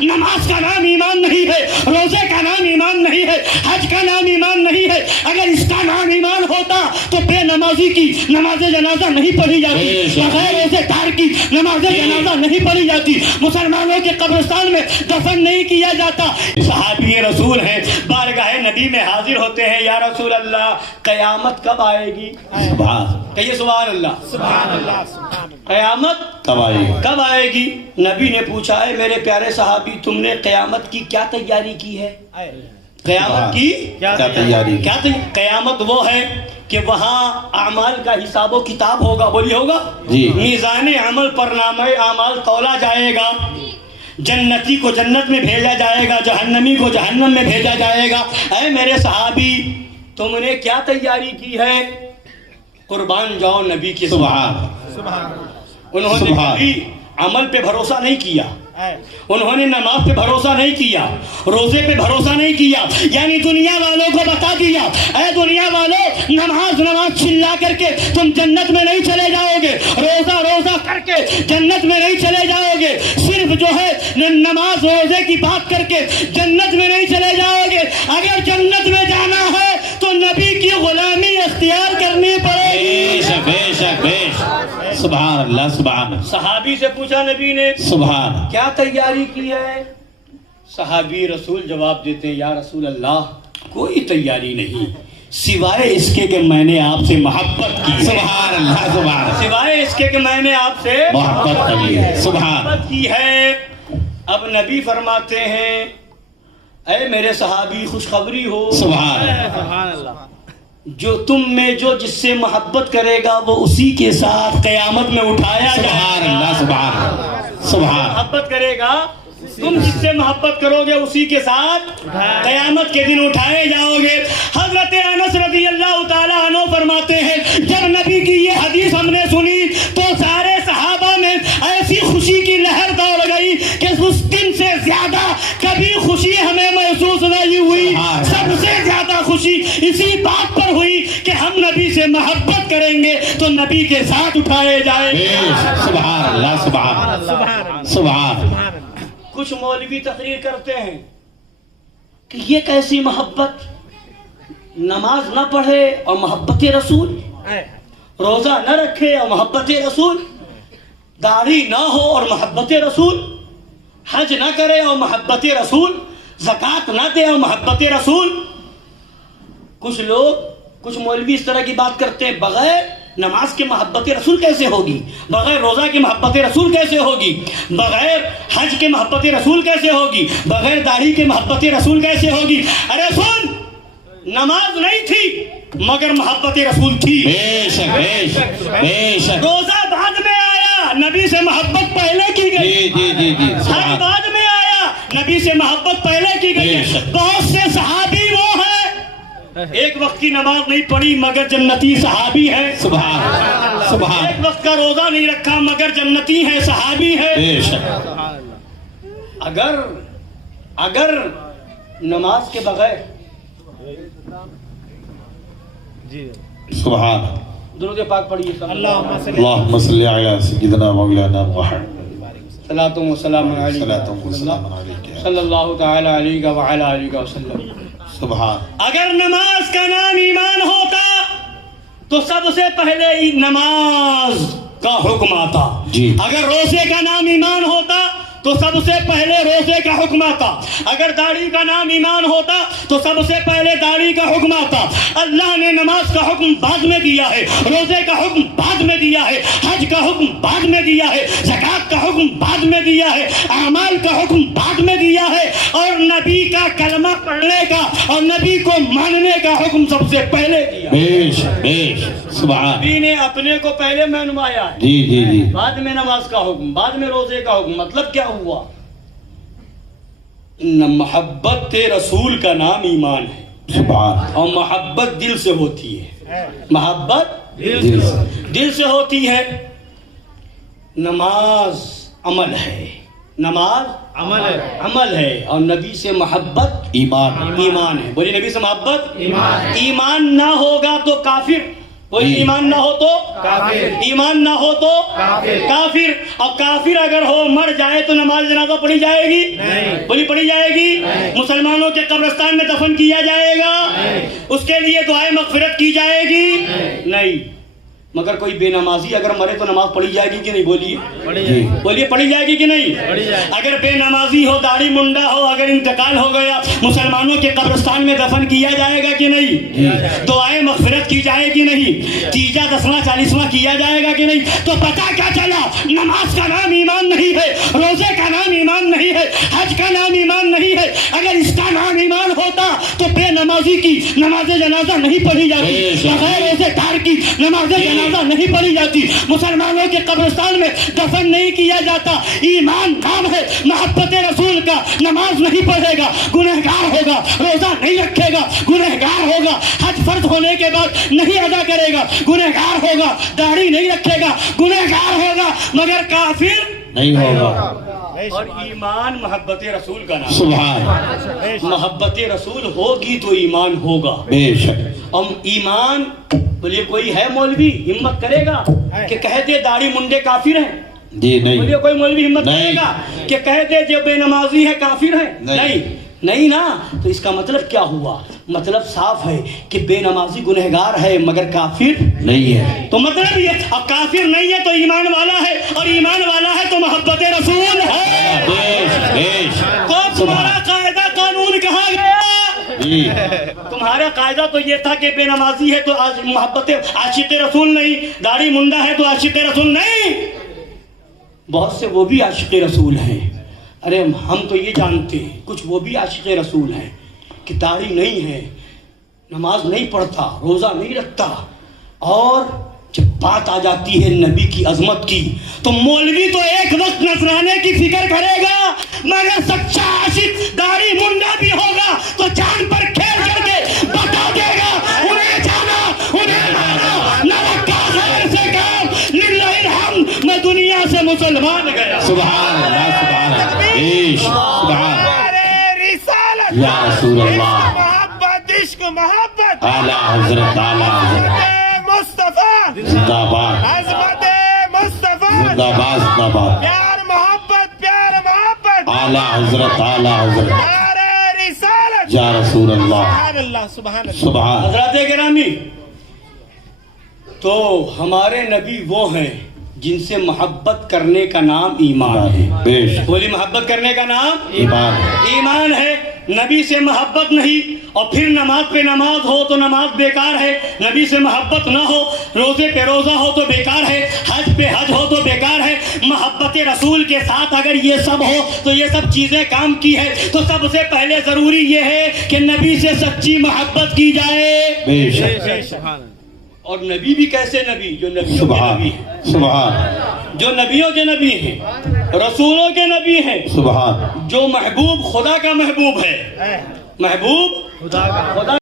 نماز کا نام ایمان نہیں ہے، روزے کا نام ایمان نہیں ہے، حج کا نام ایمان نہیں ہے۔ اگر اس کا نام ایمان ہوتا تو بے نمازی کی نماز جنازہ نہیں پڑھی جاتی، بغیر روزے دار کی نماز جنازہ نہیں پڑھی جاتی، مسلمانوں کے قبرستان میں دفن نہیں کیا جاتا۔ صحابی رسول ہیں، بارگاہ نبی میں حاضر ہوتے ہیں، یا رسول اللہ قیامت کب آئے گی؟ کہیے سبحان اللہ، سبحان اللہ، قیامت کب آئے گی؟ نبی نے پوچھا ہے میرے پیارے صحابی تم نے قیامت کی کیا تیاری کی ہے؟ قیامت کی کیا تیاری؟ قیامت وہ ہے کہ وہاں اعمال کا حساب و کتاب ہوگا، بولی ہوگا جی، میزان عمل پر نامہ اعمال تولا جائے گا، جنتی کو جنت میں بھیجا جائے گا، جہنمی کو جہنم میں بھیجا جائے گا۔ اے میرے صحابی تم نے کیا تیاری کی ہے؟ قربان جاؤ نبی کی سبحان۔ انہوں نے کبھی عمل پہ بھروسہ نہیں کیا، انہوں نے نماز پہ بھروسہ نہیں کیا، روزے پہ بھروسہ نہیں کیا، یعنی دنیا والوں کو بتا دیا اے دنیا والوں نماز چلا کر کے تم جنت میں نہیں چلے جاؤ گے، روزہ کر کے جنت میں نہیں چلے جاؤ گے، صرف جو ہے نماز روزے کی بات کر کے جنت میں نہیں چلے جاؤ گے۔ اگر جنت میں جانا ہے تو نبی کی غلامی اختیار کرنی پڑے گی۔ بے شک سبحان اللہ، سبحان اللہ۔ صحابی سے پوچھا نبی نے سبحان کیا تیاری کی ہے؟ صحابی رسول جواب دیتے ہیں یا رسول اللہ کوئی تیاری نہیں سوائے اس کے کہ میں نے آپ سے محبت کی۔ سبحان اللہ، سبحان اللہ، سوائے اس کے کہ میں نے آپ سے محبت کی ہے۔ اب نبی فرماتے ہیں اے میرے صحابی خوشخبری ہو، سبحان اللہ، جو تم میں جو جس سے محبت کرے گا وہ اسی کے ساتھ قیامت میں اٹھایا جائے گا۔ سبحان اللہ، سبحان اللہ، سبحان۔ محبت کرے گا، تم جس سے محبت کرو گے اسی کے ساتھ قیامت کے دن اٹھائے جاؤ گے۔ حضرت انس رضی اللہ تعالیٰ عنہ فرماتے ہیں جب نبی کی یہ حدیث ہم نے سنی تو سارے صحابہ میں ایسی خوشی کی لہر دوڑ گئی کہ اس دن سے زیادہ کبھی خوشی ہمیں محسوس نہیں ہوئی۔ سب سے زیادہ خوشی اسی بات پر ہوئی کہ ہم نبی سے محبت کریں گے تو نبی کے ساتھ اٹھائے جائیں گے۔ سبحان اللہ، سبحان اللہ، سبحان۔ کچھ مولوی تقریر کرتے ہیں کہ یہ کیسی محبت، نماز نہ پڑھے اور محبت رسول، روزہ نہ رکھے اور محبت رسول، داڑھی نہ ہو اور محبت رسول، حج نہ کرے اور محبت رسول، زکوٰۃ نہ دے اور محبت رسول۔ کچھ مولوی اس طرح کی بات کرتے ہیں بغیر نماز کے محبت رسول کیسے ہوگی، بغیر روزہ کے محبت رسول کیسے ہوگی، بغیر حج کے محبت رسول کیسے ہوگی، بغیر داڑھی کے محبت رسول کیسے ہوگی؟ ارے سن، نماز نہیں تھی مگر محبت رسول تھی۔ بے شک بے شک بے شک۔ روزہ بعد میں آیا، نبی سے محبت پہلے کی گئی۔ حج بعد میں آیا، نبی سے محبت پہلے کی گئی۔ بہت سے صحابی وہ ہیں ایک وقت کی نماز نہیں پڑھی مگر جنتی صحابی ہے، سبحان سبحان۔ ایک وقت کا روزہ نہیں رکھا مگر جنتی ہے، صحابی ہے۔ اگر نماز کے بغیر سبحان درود پاک پڑھیے، اللہم صلی علی سیدنا مولانا محمد صلاۃ و سلام علیہ صلی اللہ تعالی علیہ وعلی آلہ وسلم۔ سبحان۔ اگر نماز کا نام ایمان ہوتا تو سب سے پہلے نماز کا حکم آتا، اگر روزے کا نام ایمان ہوتا تو سب سے پہلے روزے کا حکم آتا، اگر داڑھی کا نام ایمان ہوتا تو سب سے پہلے داڑھی کا حکم آتا۔ اللہ نے نماز کا حکم بعد میں دیا ہے، روزے کا حکم بعد میں دیا ہے، حج کا حکم بعد میں دیا ہے، زکوٰۃ کا حکم بعد میں دیا ہے، اعمال کا حکم بعد میں دیا ہے، اور نبی کا کلمہ پڑھنے کا اور نبی کو ماننے کا حکم سب سے پہلے دیا۔ نبی نے اپنے کو پہلے منوایا ہے، بعد میں نماز کا حکم، بعد میں روزے کا حکم۔ مطلب کیا ہوا؟ محبت رسول کا نام ایمان ہے، اور محبت دل سے ہوتی ہے، محبت دل سے ہوتی ہے۔ نماز عمل ہے، نماز عمل ہے، اور نبی سے محبت ایمان ہے۔ بولیے نبی سے محبت ایمان نہ ہوگا تو کافر کوئی ایمان نہ ہو تو کافر، ایمان نہ ہو تو کافر، اور کافر اگر ہو مر جائے تو نماز جنازہ پڑھی جائے گی؟ بولی پڑھی جائے گی؟ مسلمانوں کے قبرستان میں دفن کیا جائے گا؟ اس کے لیے دعائے مغفرت کی جائے گی؟ نہیں۔ مگر کوئی بے نمازی اگر مرے تو نماز پڑھی جائے گی کہ نہیں؟ بولیے بولیے، پڑھی جائے گی کہ نہیں؟ اگر بے نمازی ہو، داڑھی منڈا ہو، اگر انتقال ہو گیا، مسلمانوں کے قبرستان میں دفن کیا جائے گا کہ نہیں؟ دعائیں مغفرت کی جائے گی نہیں؟ تیجا 10واں 40واں کیا جائے گا کہ نہیں؟ تو پتہ کیا چلا؟ نماز کا نام ایمان نہیں ہے، روزے کا نام ایمان نہیں ہے، حج کا نام ایمان نہیں ہے۔ اگر اس کا نام ایمان ہوتا تو بے نمازی کی نماز جنازہ نہیں پڑھی جاتی، بغیر روزے دار کی نماز جنازہ نہیں پڑھی جاتی، مسلمانوں کے قبرستان میں دفن نہیں کیا جاتا۔ ایمان نام ہے محبت رسول کا، نماز نہیں پڑھے گا گنہگار ہوگا، روزہ نہیں رکھے گا گنہگار ہوگا، حج فرض ہونے کے بعد نہیں ادا کرے گا گنہگار ہوگا، داڑھی نہیں رکھے گا گنہگار ہوگا، مگر کافر نہیں ہوگا۔ اور ایمان محبت رسول کا نام، سبحان، محبت رسول ہوگی تو ایمان ہوگا۔ بے شک۔ ایمان بولیے، کوئی ہے مولوی ہمت کرے گا کہ کہہ دے داڑھی منڈے کافر ہیں؟ جی نہیں۔ بولیے، کوئی مولوی ہمت کرے نہیں۔ گا کہ کہہ دے جو بے نمازی ہے کافر ہے؟ نہیں نا۔ تو اس کا مطلب کیا ہوا؟ مطلب صاف ہے کہ بے نمازی گنہگار ہے مگر کافر نہیں ہے۔ تو مطلب یہ، اب کافر نہیں ہے تو ایمان والا ہے، اور ایمان والا ہے تو محبت رسول ہے۔ تو تمہارا قاعدہ قانون کہاں گیا؟ تمہارا قاعدہ تو یہ تھا کہ بے نمازی ہے تو محبت عاشق رسول نہیں، داڑھی منڈا ہے تو عاشق رسول نہیں۔ بہت سے وہ بھی عاشق رسول ہیں، ارے ہم تو یہ جانتے ہیں کچھ وہ بھی عاشق رسول ہیں کہ داڑھی نہیں ہے، نماز نہیں پڑھتا، روزہ نہیں رکھتا، اور جب بات آ جاتی ہے نبی کی عظمت کی تو مولوی تو ایک وقت نذرانے کی فکر کرے گا، مگر سچا عاشق داڑھی منڈا بھی ہوگا تو جان پر کھیل کر کے بتا دے گا انہیں جانا انہیں مانا، نہ رکھا خیر سے کام، للہ الحمد میں دنیا سے مسلمان گیا۔ سبحان اللہ، سبحان اللہ، سبحان رسالت یا رسول اللہ، محبت، عشق محبت، اعلیٰ حضرت، اعلیٰ حضرت، مصطفیٰ زندہ باد، عظمت مصطفیٰ، زندہ باد، زندہ باد، پیار محبت، پیار محبت، اعلیٰ حضرت، اعلیٰ حضرت، پیار رسالت، یا رسول اللہ، سبحان اللہ، سبحان اللہ۔ سبحان۔ حضرات گرامی، تو ہمارے نبی وہ ہیں جن سے محبت کرنے کا نام ایمان ہے۔ بے شک، بولی، محبت کرنے کا نام ایمان ہے۔ ایمان ہے۔ نبی سے محبت نہیں اور پھر نماز پہ نماز ہو تو نماز بیکار ہے، نبی سے محبت نہ ہو، روزے پہ روزہ ہو تو بیکار ہے، حج پہ حج ہو تو بیکار ہے۔ محبت رسول کے ساتھ اگر یہ سب ہو تو یہ سب چیزیں کام کی ہے، تو سب سے پہلے ضروری یہ ہے کہ نبی سے سچی محبت کی جائے۔ بے شک، اور نبی بھی کیسے نبی؟ جو نبیوں کے سبحان، نبی ہیں، سبحان، جو نبیوں کے نبی ہیں، رسولوں کے نبی ہیں، سبحان۔ جو محبوب خدا کا محبوب ہے، محبوب خدا